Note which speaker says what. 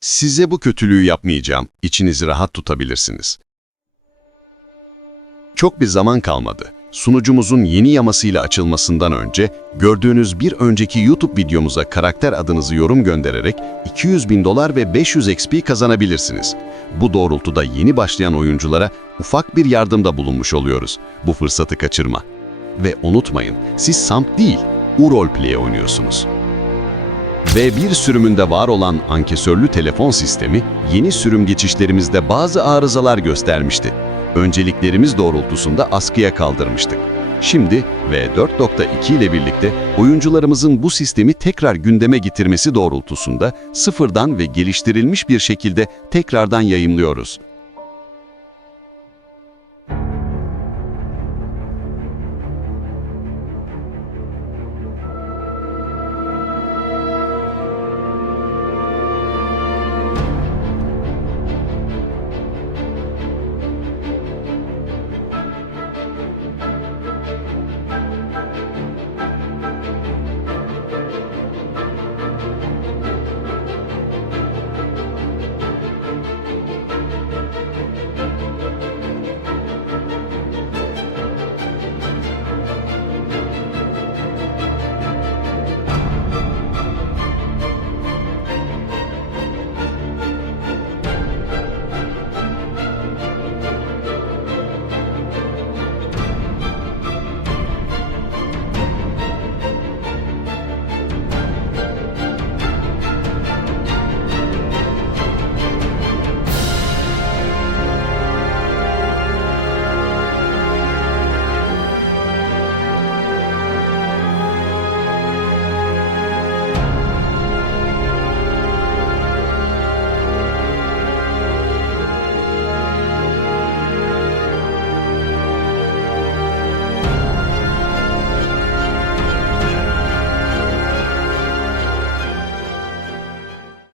Speaker 1: Size bu kötülüğü yapmayacağım. İçinizi rahat tutabilirsiniz. Çok bir zaman kalmadı. Sunucumuzun yeni yamasıyla açılmasından önce gördüğünüz bir önceki YouTube videomuza karakter adınızı yorum göndererek 200 bin dolar ve 500 XP kazanabilirsiniz. Bu doğrultuda yeni başlayan oyunculara ufak bir yardımda bulunmuş oluyoruz. Bu fırsatı kaçırma. Ve unutmayın, siz Samp değil, U-Roleplay oynuyorsunuz. Ve bir sürümünde var olan ankesörlü telefon sistemi yeni sürüm geçişlerimizde bazı arızalar göstermişti. Önceliklerimiz doğrultusunda askıya kaldırmıştık. Şimdi V4.2 ile birlikte oyuncularımızın bu sistemi tekrar gündeme getirmesi doğrultusunda sıfırdan ve geliştirilmiş bir şekilde tekrardan yayımlıyoruz.